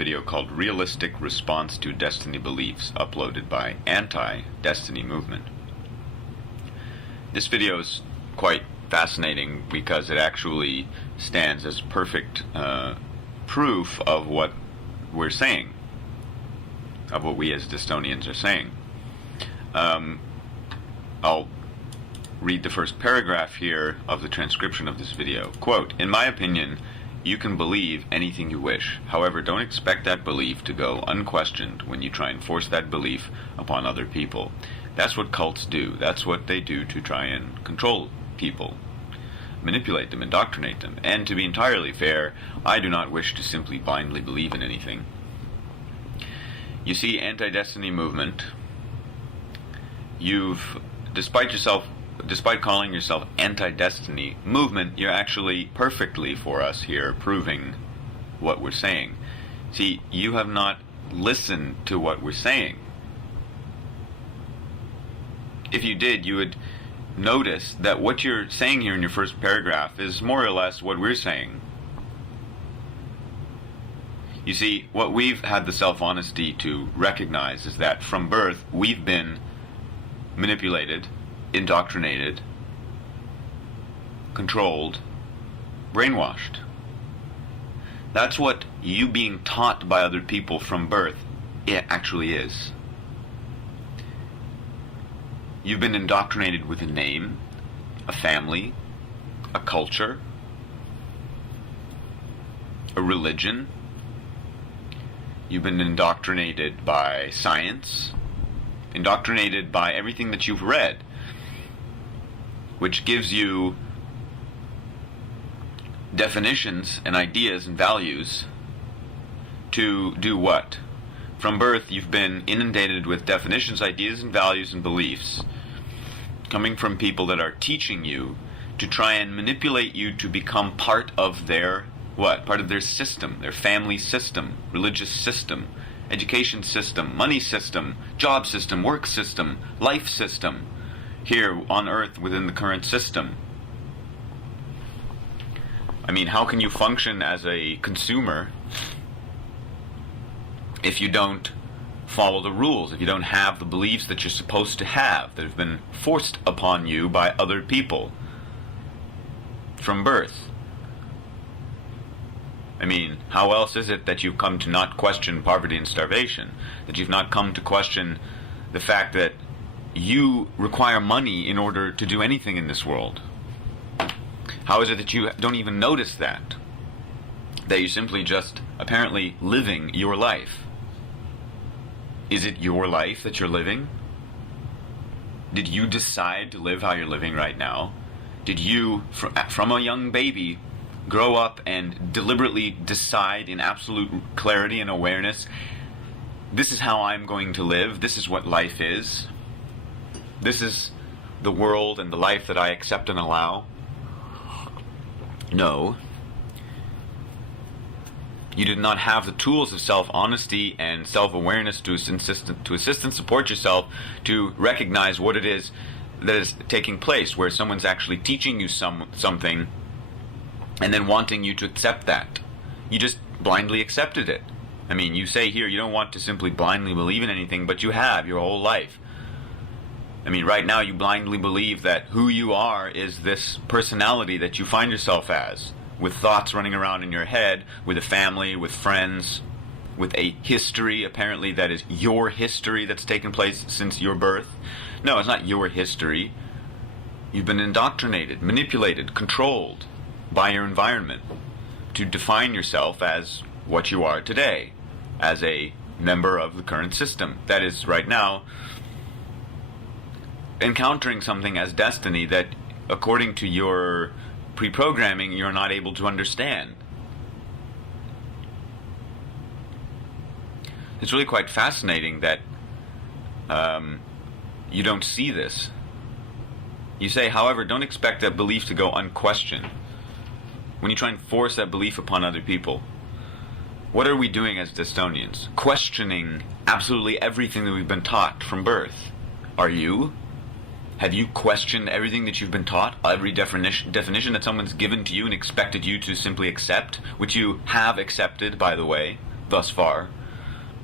video called Realistic Response to Destiny Beliefs, uploaded by AntiDestenimovement. This video is quite fascinating because it actually stands as perfect proof of what we're saying, of what we as Destonians are saying. I'll read the first paragraph here of the transcription of this video. Quote, "In my opinion, you can believe anything you wish. However, don't expect that belief to go unquestioned when you try and force that belief upon other people. That's what cults do. That's what they do to try and control people, manipulate them, indoctrinate them. And to be entirely fair, I do not wish to simply blindly believe in anything." You see, anti-destiny movement, despite calling yourself anti-destiny movement, you're actually perfectly for us here proving what we're saying. See, you have not listened to what we're saying. If you did, you would notice that what you're saying here in your first paragraph is more or less what we're saying. You see, what we've had the self-honesty to recognize is that from birth we've been manipulated, indoctrinated, controlled, brainwashed. That's what you being taught by other people from birth it actually is. You've been indoctrinated with a name, a family, a culture, a religion. You've been indoctrinated by science, indoctrinated by everything that you've read, which gives you definitions and ideas and values to do what? From birth, you've been inundated with definitions, ideas, and values and beliefs coming from people that are teaching you to try and manipulate you to become part of their what? Part of their system, their family system, religious system, education system, money system, job system, work system, life system, here on earth within the current system. I mean, how can you function as a consumer if you don't follow the rules, if you don't have the beliefs that you're supposed to have, that have been forced upon you by other people from birth? I mean, how else is it that you've come to not question poverty and starvation, that you've not come to question the fact that you require money in order to do anything in this world? How is it that you don't even notice that? That you're simply just apparently living your life? Is it your life that you're living? Did you decide to live how you're living right now? Did you, from a young baby, grow up and deliberately decide in absolute clarity and awareness, this is how I'm going to live, this is what life is, this is the world and the life that I accept and allow? No. You did not have the tools of self-honesty and self-awareness to assist and support yourself to recognize what it is that is taking place, where someone's actually teaching you something and then wanting you to accept that. You just blindly accepted it. I mean, you say here you don't want to simply blindly believe in anything, but you have your whole life. I mean, right now you blindly believe that who you are is this personality that you find yourself as, with thoughts running around in your head, with a family, with friends, with a history apparently that is your history that's taken place since your birth. No, it's not your history. You've been indoctrinated, manipulated, controlled by your environment to define yourself as what you are today, as a member of the current system that is right now encountering something as destiny that, according to your pre-programming, you're not able to understand. It's really quite fascinating that you don't see this. You say, however, don't expect that belief to go unquestioned. When you try and force that belief upon other people, what are we doing as Destonians? Questioning absolutely everything that we've been taught from birth. Are you? Have you questioned everything that you've been taught? Every definition that someone's given to you and expected you to simply accept, which you have accepted, by the way, thus far?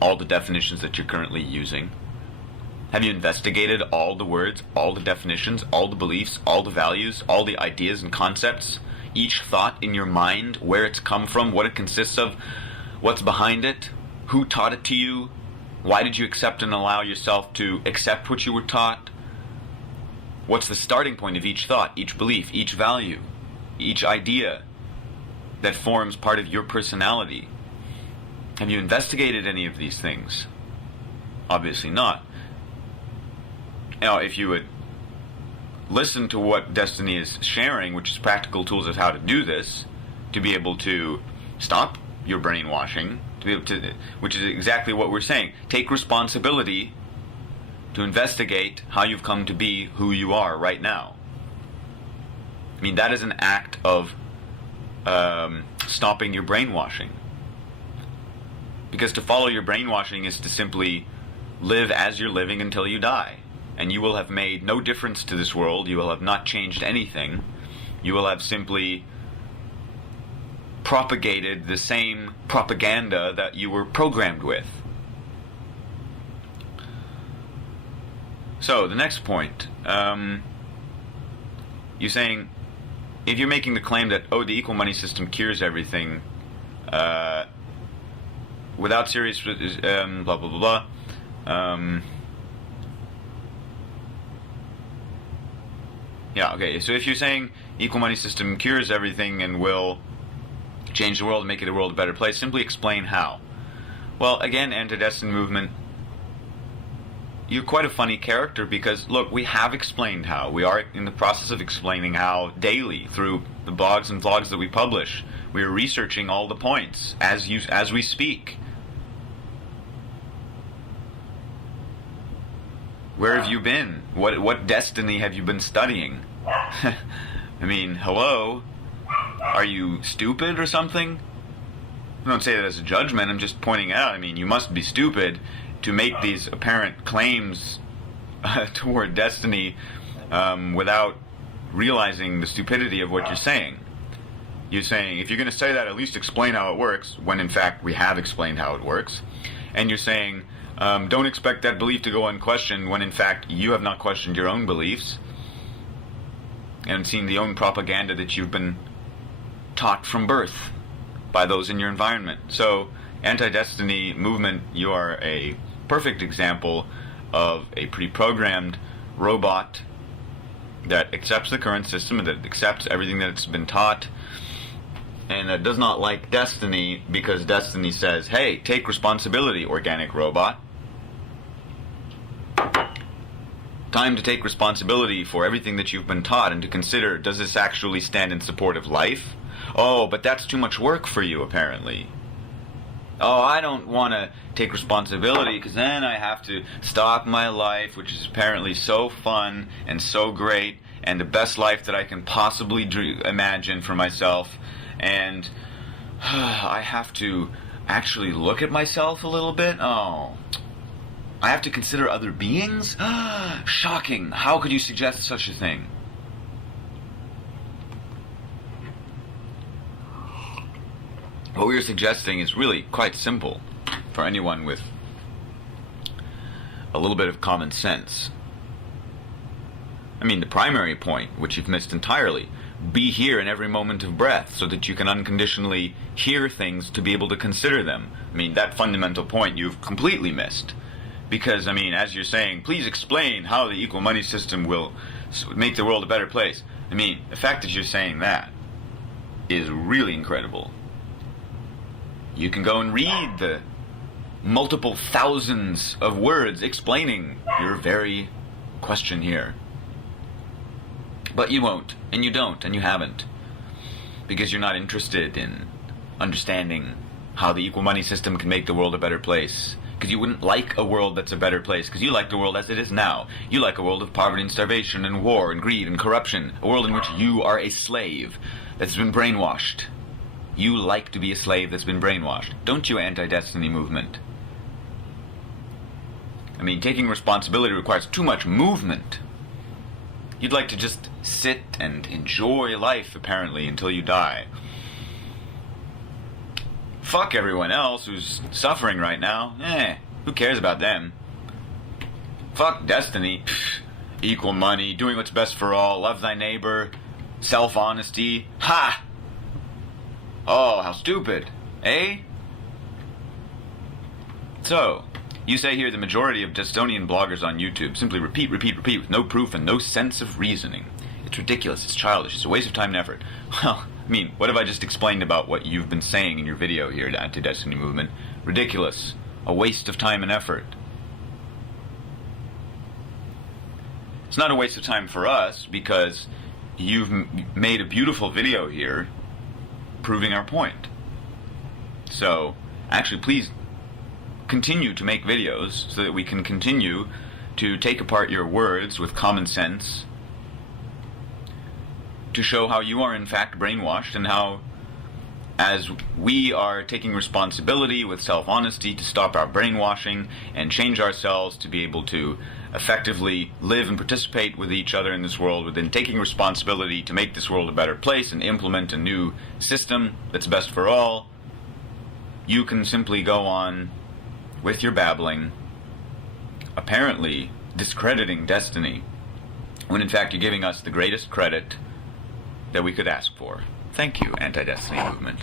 All the definitions that you're currently using? Have you investigated all the words, all the definitions, all the beliefs, all the values, all the ideas and concepts? Each thought in your mind, where it's come from, what it consists of, what's behind it, who taught it to you, why did you accept and allow yourself to accept what you were taught? What's the starting point of each thought, each belief, each value, each idea that forms part of your personality? Have you investigated any of these things? Obviously not. Now, if you would listen to what Desteni is sharing, which is practical tools of how to do this, to be able to stop your brainwashing, to be able to, which is exactly what we're saying. Take responsibility to investigate how you've come to be who you are right now. I mean, that is an act of stopping your brainwashing. Because to follow your brainwashing is to simply live as you're living until you die. And you will have made no difference to this world. You will have not changed anything. You will have simply propagated the same propaganda that you were programmed with. So, the next point. You're saying, if you're making the claim that, oh, the equal money system cures everything, without serious, blah, blah, blah, blah. Yeah, okay, so if you're saying equal money system cures everything and will change the world and make the world a better place, simply explain how. Well, again, anti-destiny movement, you're quite a funny character because, look, we have explained how. We are in the process of explaining how daily through the blogs and vlogs that we publish. We are researching all the points as we speak. Where have you been? What destiny have you been studying? I mean, hello? Are you stupid or something? I don't say that as a judgment, I'm just pointing out, I mean, you must be stupid to make these apparent claims toward destiny without realizing the stupidity of what you're saying. You're saying, if you're going to say that, at least explain how it works, when in fact we have explained how it works. And you're saying, don't expect that belief to go unquestioned when in fact you have not questioned your own beliefs and seen the own propaganda that you've been taught from birth by those in your environment. So, anti-destiny movement, you are a perfect example of a pre-programmed robot that accepts the current system, that accepts everything that's been taught, and that does not like destiny because destiny says, hey, take responsibility, organic robot. Time to take responsibility for everything that you've been taught and to consider, does this actually stand in support of life? Oh, but that's too much work for you, apparently. Oh, I don't want to take responsibility because then I have to stop my life, which is apparently so fun and so great and the best life that I can possibly imagine for myself. And I have to actually look at myself a little bit? Oh, I have to consider other beings? Shocking. How could you suggest such a thing? What we are suggesting is really quite simple for anyone with a little bit of common sense. I mean, the primary point, which you've missed entirely, be here in every moment of breath so that you can unconditionally hear things to be able to consider them. I mean, that fundamental point you've completely missed. Because, I mean, as you're saying, please explain how the equal money system will make the world a better place. I mean, the fact that you're saying that is really incredible. You can go and read the multiple thousands of words explaining your very question here. But you won't, and you don't, and you haven't. Because you're not interested in understanding how the equal money system can make the world a better place. Because you wouldn't like a world that's a better place, because you like the world as it is now. You like a world of poverty and starvation and war and greed and corruption. A world in which you are a slave that's been brainwashed. You like to be a slave that's been brainwashed. Don't you, anti-destiny movement? I mean, taking responsibility requires too much movement. You'd like to just sit and enjoy life, apparently, until you die. fuck everyone else who's suffering right now. Who cares about them? Fuck Destiny. Pfft. Equal money, doing what's best for all, love thy neighbor, self-honesty. Ha! Oh, how stupid. Eh? So, you say here the majority of Destonian bloggers on YouTube simply repeat with no proof and no sense of reasoning. It's ridiculous, it's childish, it's a waste of time and effort. Well, I mean, what have I just explained about what you've been saying in your video here, the Anti-Destiny Movement? Ridiculous. A waste of time and effort. It's not a waste of time for us because you've made a beautiful video here proving our point. So, actually, please continue to make videos so that we can continue to take apart your words with common sense to show how you are in fact brainwashed and how, as we are taking responsibility with self-honesty to stop our brainwashing and change ourselves to be able to effectively live and participate with each other in this world, within taking responsibility to make this world a better place and implement a new system that's best for all, you can simply go on with your babbling, apparently discrediting Destiny, when in fact you're giving us the greatest credit that we could ask for. Thank you, Anti-Destiny Movement.